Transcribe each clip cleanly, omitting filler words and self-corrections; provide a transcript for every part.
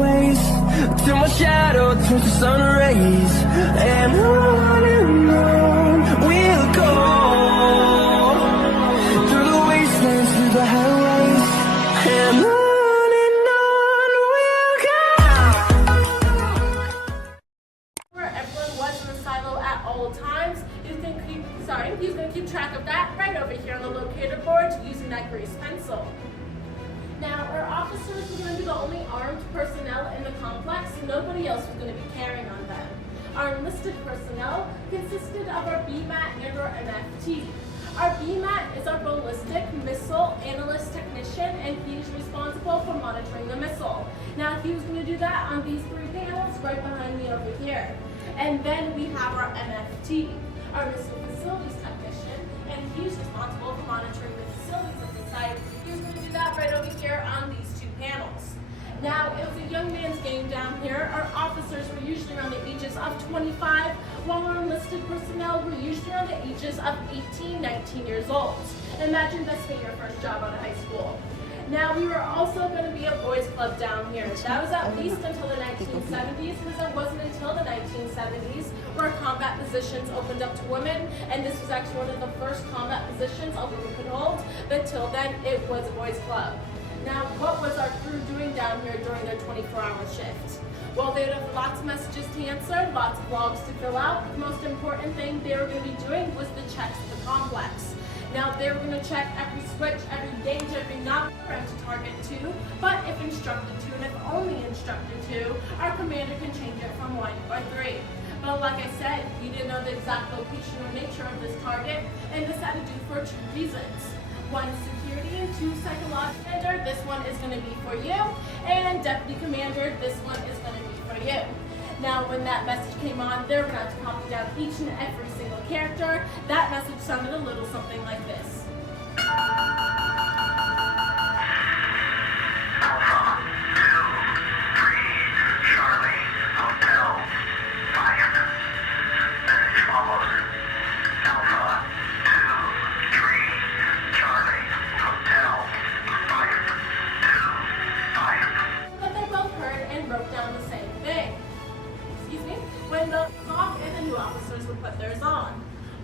ways, till my shadow turns to sun rays, and on we'll go, through the wastelands, through the highways, and on we'll go. Where everyone was in the silo at all times, he's going to keep track of that right over here on the locator board using that grease pencil. Now, our officers were going to be the only armed personnel in the complex. Nobody else was going to be carrying on them. Our enlisted personnel consisted of our BMAT and our MFT. Our BMAT is our ballistic missile analyst technician, and he is responsible for monitoring the missile. Now, he was going to do that on these three panels right behind me over here. And then we have our MFT, our missile facilities technician, and he's responsible for monitoring the facilities of the site. He was going to do that right over here on these two panels. Now, it was a young man's game down here. Our officers were usually around the ages of 25, while our enlisted personnel were usually around the ages of 18, 19 years old. Imagine this being your first job out of high school. Now, we were also going to be a boys club down here. That was at least until the 1970s, because it wasn't until the 1970s where combat positions opened up to women, and this was actually one of the first combat positions a woman could hold, but till then, it was a boys club. Now, what was our crew doing down here during their 24-hour shift? Well, they would have lots of messages to answer, lots of logs to fill out. The most important thing they were going to be doing was the checks of the complex. Now, they were going to check every switch, every gauge, every knob to target to, but if instructed to, and if only instructed to, our commander can change it from 1 or 3. But like I said, we didn't know the exact location or nature of this target, and this had to do for 2 reasons. 1, security, and 2, psychological. Commander, this one is going to be for you, and deputy commander, this one is going to be for you. Now, when that message came on, they were going to have to copy down each and every single character. That message sounded a little something like this. When the SOC and the new officers would put theirs on.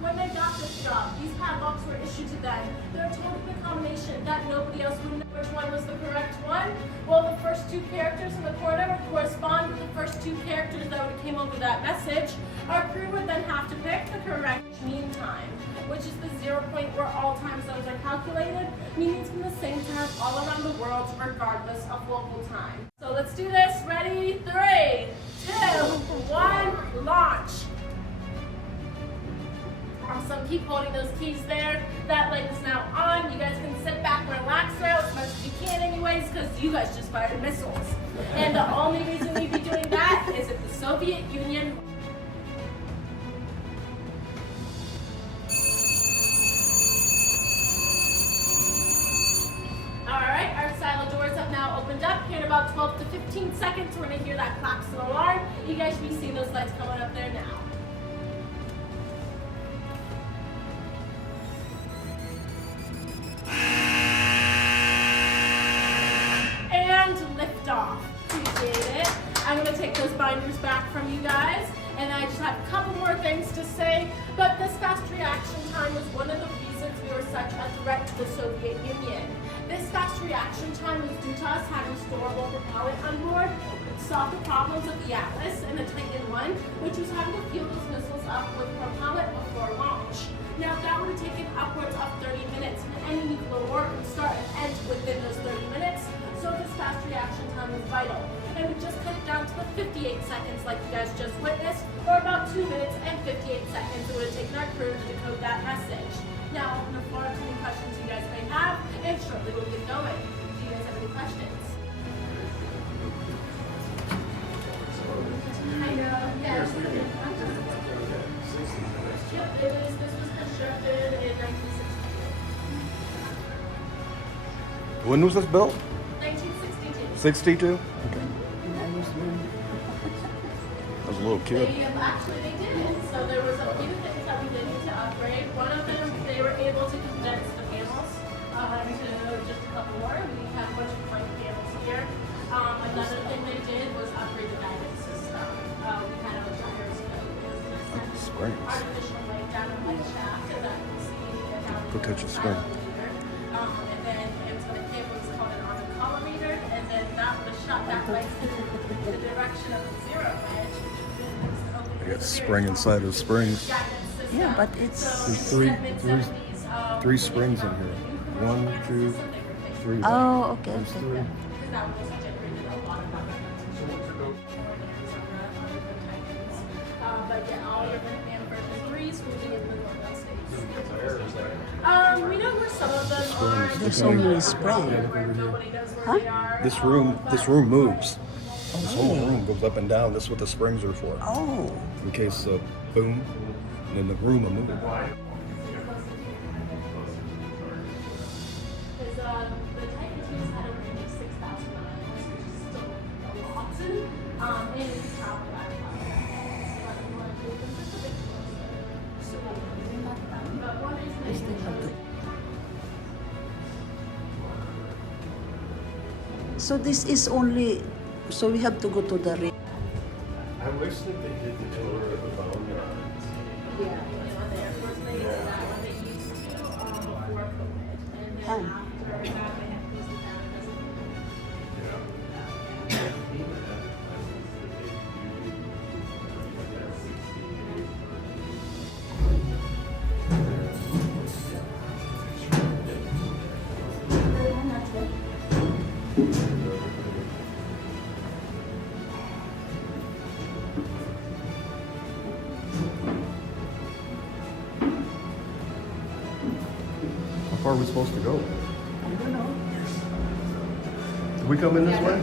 When they got this job, these padlocks were issued to them. They were told in a combination that nobody else would know which one was the correct one. Well, the first 2 characters in the corner would correspond with the first 2 characters that would have came over that message. Our crew would then have to pick the correct mean time, which is the 0 point where all time zones are calculated, meaning it's from the same time all around the world, regardless of local time. So let's do this. Ready? 3, 2, 1, launch. Awesome. Keep holding those keys there. That light is now on. You guys can sit back and relax now as much as you can anyways, because you guys just fired missiles. And the only reason we'd be doing that is if the Soviet Union... Alright, our silo doors have now opened up. Here in about 12 to 15 seconds, we're going to hear that klaxon alarm. You guys should be seeing those lights coming up there now. Lift off. Appreciate it. I'm going to take those binders back from you guys, and I just have a couple more things to say, but this fast reaction time was one of the reasons we were such a threat to the Soviet Union. This fast reaction time was due to us having storable propellant on board, which solved the problems of the Atlas and the Titan I, which was having to fuel those missiles up with propellant before launch. Now, that would have taken upwards of 30 minutes, and any nuclear war could start and end within those 30 minutes. So this fast reaction time is vital. And we just cut it down to the 58 seconds like you guys just witnessed, or about 2 minutes and 58 seconds it would have taken our crew to decode that message. Now, open the floor to any questions you guys may have, and shortly we'll get going. Do you guys have any questions? I know, yes. Yep, this was constructed in 1962. When was this built? 62? Okay. I was a little kid. Actually, they did. So there was a few things that we did need to upgrade. One of them, they were able to condense the panels to just a couple more. We have a bunch of blank panels here. Another thing they did springs. artificial way down a light shaft, and that you'll see down Potential the spring. collimator. And then into the cable is called an armor collimator, and then that was shot that way to the direction of the zero edge, which is in this I got spring inside of springs. Yeah, but it's There's three springs in here. 1, 2, 3. oh, okay, There's okay. 3. But yeah, all your Minuteman version 3s will be in the Northwest States. We know where some of them are. There's so many springs. Where nobody knows where Huh? they are. This room moves. This whole room goes up and down. That's what the springs are for. Oh, In case boom, and then the room will move. Because the Titan 2s had a range of 6,000 miles, which is still a lot. And you can travel back. But one is I still have to. So this is only, so we have to go to the I wish that they did the tour of the bone. Yeah, the Air Force Base, that one they used to before COVID. And then Oh. after that, they had closed it down as a How far are we supposed to go? I don't know. Did we come in this way?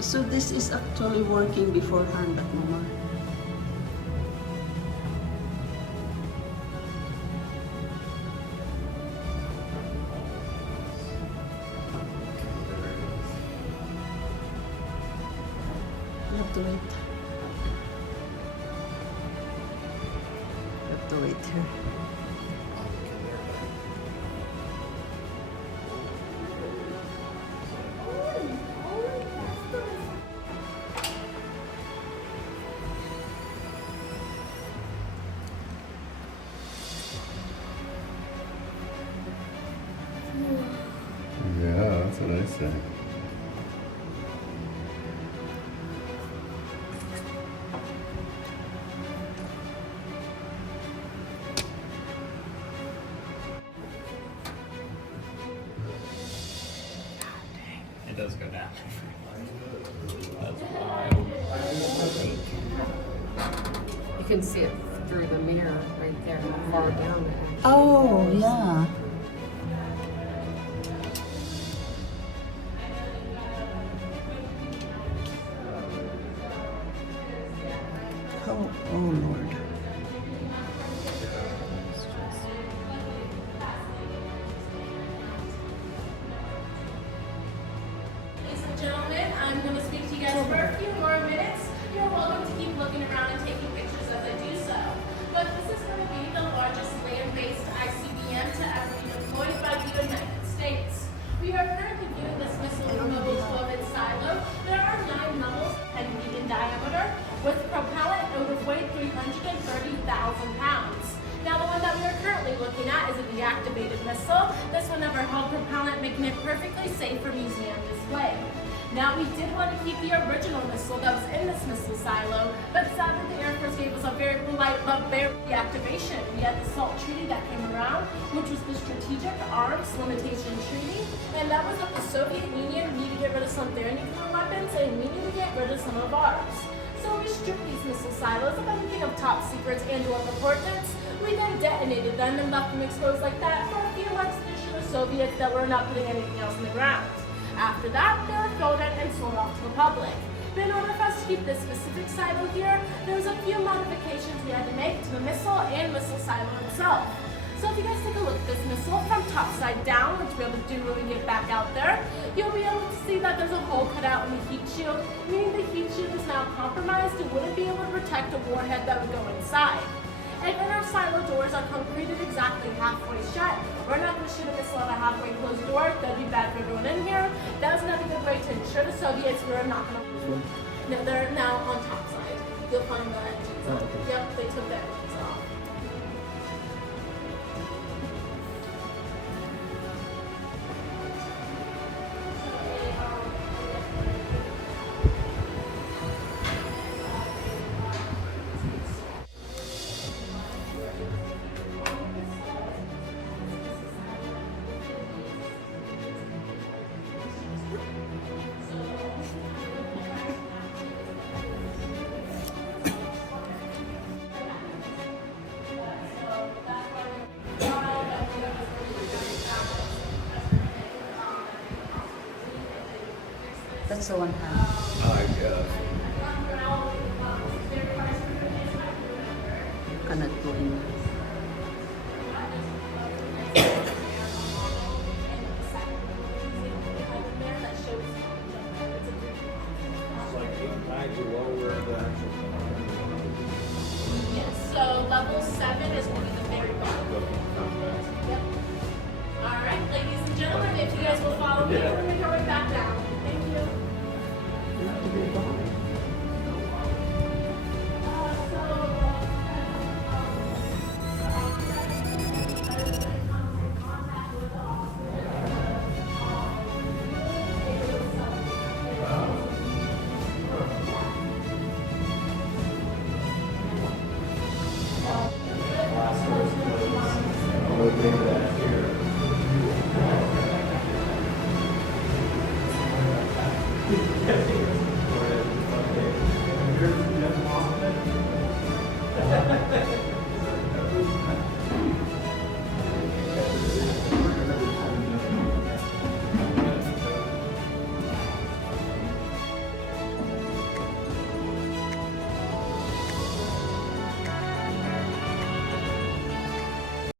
So this is actually working beforehand, but no more. You have to wait. You have to wait here. Yeah, that's what I say. It does go down. You can see it through the mirror right there, far down. Actually. Oh, yeah. Oh, Lord. Ladies and gentlemen, I'm going to speak to you guys for a few more minutes. You're welcome to keep looking around and taking pictures as I do so. But this is going to be the largest land-based ICBM to ever be deployed by the United States. We are currently viewing this missile from a 12-inch silo. There are 9 levels, 10 feet in diameter, with propellant and would weigh 330,000 pounds. Now, the one that we are currently looking at is a deactivated missile. This one never held propellant, making it perfectly safe for museum display. Now, we did want to keep the original missile that was in this missile silo, but sadly the Air Force gave us a very polite but bare deactivation. We had the SALT treaty that came around, which was the Strategic Arms Limitation Treaty, and that was that the Soviet Union needed to get rid of some of their nuclear weapons and we need to get rid of some of ours. So we stripped these missile silos of anything of top secrets and or importance. We then detonated them and left them exposed like that for a few months to show the Soviets that we're not putting anything else in the ground. After that, they were folded and sold off to the public. But in order for us to keep this specific silo here, there was a few modifications we had to make to the missile and missile silo itself. So if you guys take a look at this missile from top side down, which we'll be able to do when we get back out there, you'll be able to see that there's a hole cut out in the heat shield, meaning the heat shield is now compromised and wouldn't be able to protect a warhead that would go inside. And then our silo doors are concreted exactly halfway shut. We're not going to shoot a missile at a halfway closed door. That'd be bad for everyone in here. That was another good way to ensure the Soviets were not going to. No, they're now on top side. You'll find the engines on. Yep, they took the engines off. That's the one hand. I guess. Cannot go in. It's like the flags are lower the actual. Yes, so level 7 is one of the very bottom. Yep. Alright, ladies and gentlemen, if you guys will follow me, we're going to go right back down. Thank you. Here's Jeff Moffett.